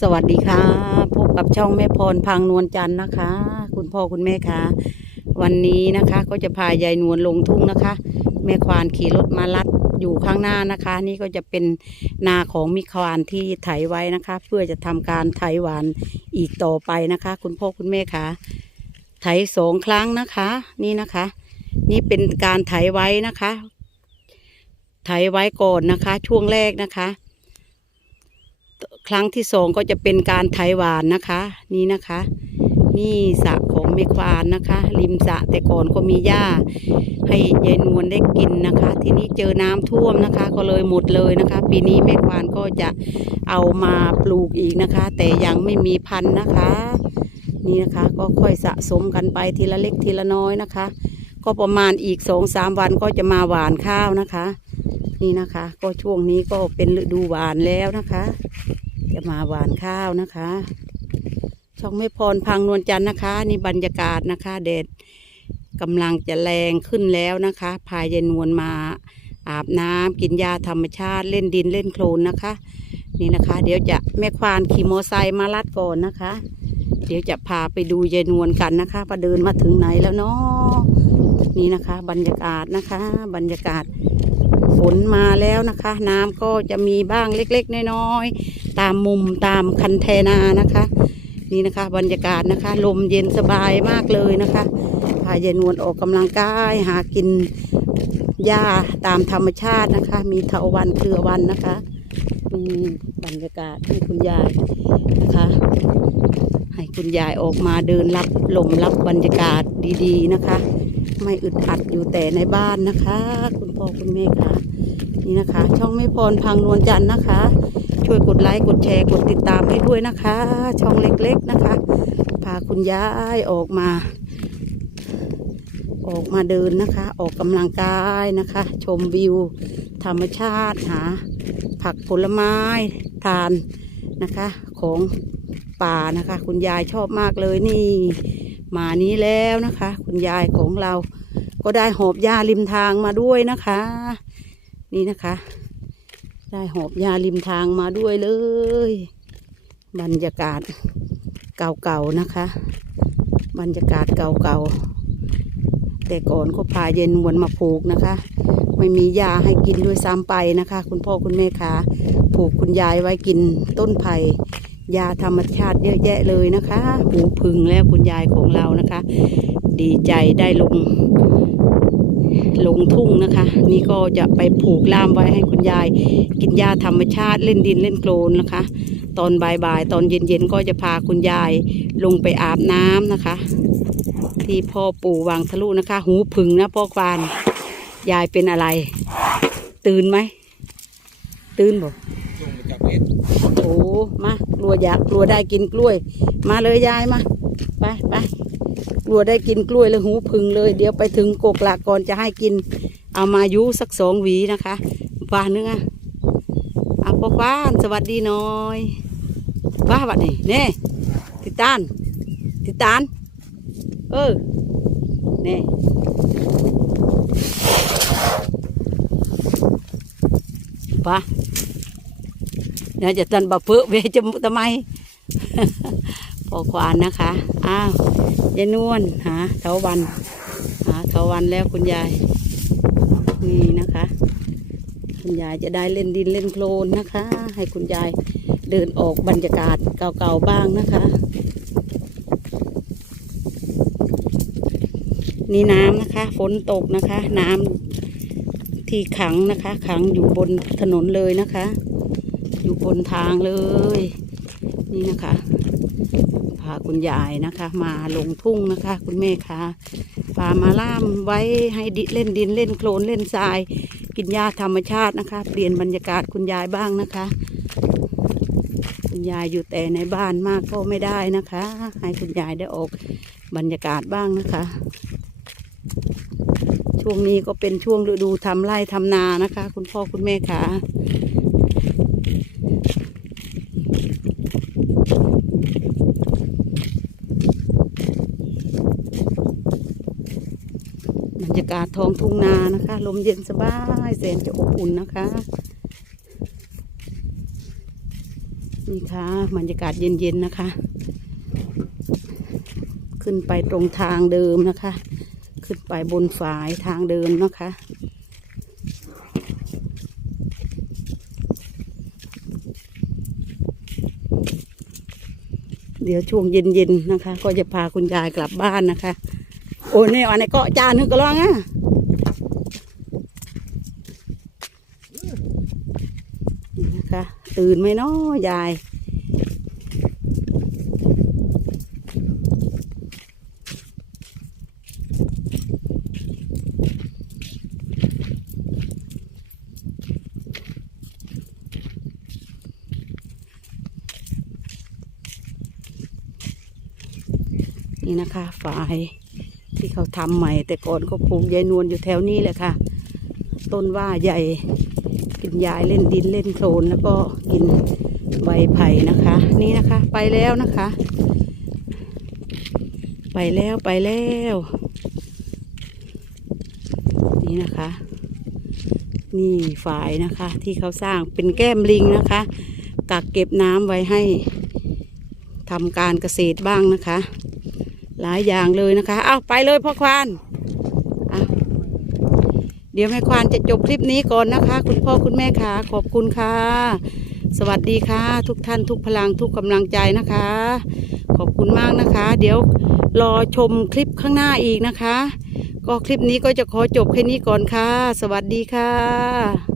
สวัสดีค่ะ พบกับช่องแม่พรพังนวลจันทร์นะคะ คุณพ่อคุณแม่คะวันนี้นะคะก็จะพายายนวลลงทุ่งนะคะ แม่ควานขี่รถมาลัดอยู่ข้างหน้านะคะ นี่ก็จะเป็นนาของมิควานที่ไถไว้นะคะ เพื่อจะทำการไถหวานอีกต่อไปนะคะ คุณพ่อคุณแม่คะไถสองครั้งนะคะ นี่นะคะ นี่เป็นการไถไว้นะคะ ไถไว้ก่อนนะคะ ช่วงแรกนะคะ ครั้งที่สองก็จะเป็นการไถหวานนะคะ นี่นะคะ นี่สระของเมควานนะคะ ริมสระแต่ก่อนก็มีหญ้า ให้ยายนวลได้กินนะคะ ทีนี้เจอน้ำท่วมนะคะ ก็เลยหมดเลยนะคะ ปีนี้แม่ควานก็จะเอามาปลูกอีกนะคะ แต่ยังไม่มีพันธุ์นะคะ นี่นะคะก็ค่อยสะสมกันไปทีละเล็กทีละน้อยนะคะ ก็ประมาณอีกสองสามวันก็จะมาหวานข้าวนะคะ นี่นะคะ ก็ช่วงนี้ก็เป็นฤดูหวานแล้วนะคะ จะมาหวานข้าวนะคะ ช่องไม่พรพังนวลจันทร์นะคะ นี่บรรยากาศนะคะเด็ดกำลังจะแรงขึ้นแล้วนะคะ พายายนวลมาอาบน้ำกินยาธรรมชาติเล่นดินเล่นโคลนนะคะ นี่นะคะ เดี๋ยวจะแม่ควานขี่มอไซค์มาลัดก่อนนะคะ เดี๋ยวจะพาไปดูยายนวลกันนะคะพอเดินมาถึงไหนแล้วเนาะนี่นะคะ บรรยากาศนะคะ บรรยากาศ ฝนมาแล้วนะคะ น้ำก็จะมีบ้างเล็ก ๆ น้อยๆ ตามมุมตามคันเทนานะคะ นี่นะคะ บรรยากาศนะคะ ลมเย็นสบายมากเลยนะคะพายายนวลออกกำลังกายหากินหญ้าตามธรรมชาตินะคะ มีเถาวันเครือวันนะคะนี่บรรยากาศให้คุณยายนะคะ ให้คุณยายออกมาเดินรับลมรับบรรยากาศดี ๆ นะคะ ไม่อึดอัดอยู่แต่ในบ้านนะคะ คุณพ่อคุณแม่ค่ะนี่นะคะ ช่องไม่พรพังนวลจันทร์นะคะ ช่วยกดไลค์กดแชร์กดติดตามให้ด้วยนะคะ ช่องเล็กๆนะคะ พาคุณยายออกมา ออกมาเดินนะคะ ออกกำลังกายนะคะ ชมวิว ธรรมชาติหา ผักผลไม้ทานนะคะ ของป่านะคะ คุณยายชอบมากเลยนี่ มานี้แล้วนะคะ คุณยายของเราก็ได้หอบยาริมทางมาด้วยนะคะ นี่นะคะ ได้หอบยาริมทางมาด้วยเลย บรรยากาศเก่าๆนะคะ บรรยากาศเก่าๆแต่ก่อนก็พาเย็นวลมาผูกนะคะ ไม่มียาให้กินด้วยซ้ำไปนะคะ คุณพ่อคุณแม่คะผูกคุณยายไว้กินต้นไผ่ ยาธรรมชาติเยอะแยะเลยนะคะหูพึงแล้วคุณยายของเรานะคะ ดีใจได้ลง ลงทุ่งนะคะ นี่ก็จะไปผูกล่ามไว้ให้คุณยายกินหญ้าธรรมชาติเล่นดินเล่นโคลนนะคะ ตอนบ่ายๆตอนเย็นๆก็จะพาคุณยายลงไปอาบน้ำนะคะ ที่พ่อปู่วางทะลุนะคะ หูผึ่งนะพ่อควานยายเป็นอะไร ตื่นไหมตื่นบ่ โอ้มากลัวอยากกลัวได้กินกล้วย มาเลยยายมา ไปไปกลัวได้กินกล้วยเลยหูผึ่งเลย เดี๋ยวไปถึงโกกหลักก่อนจะให้กิน เอามายุสักสองหวีนะคะวานเนื้อะเอาพ่อควานสวัสดีหน่อยว่าบัดนี้เน่ติดตานติดตานเออเน่ว่า เดี๋ยวจะตันบะเพื่อเวจะทำไมพอควานนะคะ อ้าวยายนวลหาเถาวันหาเถาวันแล้วคุณยาย นี่นะคะ คุณยายจะได้เล่นดินเล่นโคลนนะคะ ให้คุณยายเดินออกบรรยากาศเก่าๆบ้างนะคะ นี่น้ำนะคะ ฝนตกนะคะ น้ำที่ขังนะคะ ขังอยู่บนถนนเลยนะคะ อยู่บนทางเลย นี่นะคะ พาคุณยายนะคะ มาลงทุ่งนะคะ คุณแม่คะพามาล่ามไว้ให้ดิเล่นดินเล่นโคลนเล่นทราย กินหญ้าธรรมชาตินะคะ เปลี่ยนบรรยากาศคุณยายบ้างนะคะ คุณยายอยู่แต่ในบ้านมากก็ไม่ได้นะคะ ให้คุณยายได้ออกบรรยากาศบ้างนะคะ ช่วงนี้ก็เป็นช่วงฤดูทำไร่ทำนานะคะ คุณพ่อคุณแม่ค่ะ รรยากาศท้องทุ่งนานะคะ ลมเย็นสบายแสนจะอบอุ่นนะคะนนี่ค่ะบรรยากาศเย็นๆนะคะ ขึ้นไปตรงทางเดิมนะคะ ขึ้นไปบนฝายทางเดิมนะคะเดี๋ยวช่วงเย็นๆนะคะ ก็จะพาคุณยายกลับบ้านนะคะ โอ้ยนี่อันไหนเกาะจานนึงก็ร้องอะนี่นะคะตื่นไหมเนาะยายนี่นะคะฝาย ที่เขาทำใหม่ แต่ก่อนเขาปลูกยายนวลอยู่แถวนี้แหละค่ะ ต้นว่าใหญ่กินยายเล่นดินเล่นโคลนแล้วก็กินใบไผ่นะคะ นี่นะคะ ไปแล้วนะคะ ไปแล้วไปแล้ว นี่นะคะ นี่ฝายนะคะ ที่เขาสร้างเป็นแก้มลิงนะคะกักเก็บน้ำไว้ให้ทำการเกษตรบ้างนะคะ หลายอย่างเลยนะคะเอาไปเลยพ่อควานเดี๋ยวแม่ควานจะจบคลิปนี้ก่อนนะคะ คุณพ่อคุณแม่ค่ะขอบคุณค่ะ สวัสดีค่ะ ทุกท่านทุกพลังทุกกำลังใจนะคะ ขอบคุณมากนะคะ เดี๋ยวรอชมคลิปข้างหน้าอีกนะคะ ก็คลิปนี้ก็จะขอจบแค่นี้ก่อนค่ะ สวัสดีค่ะ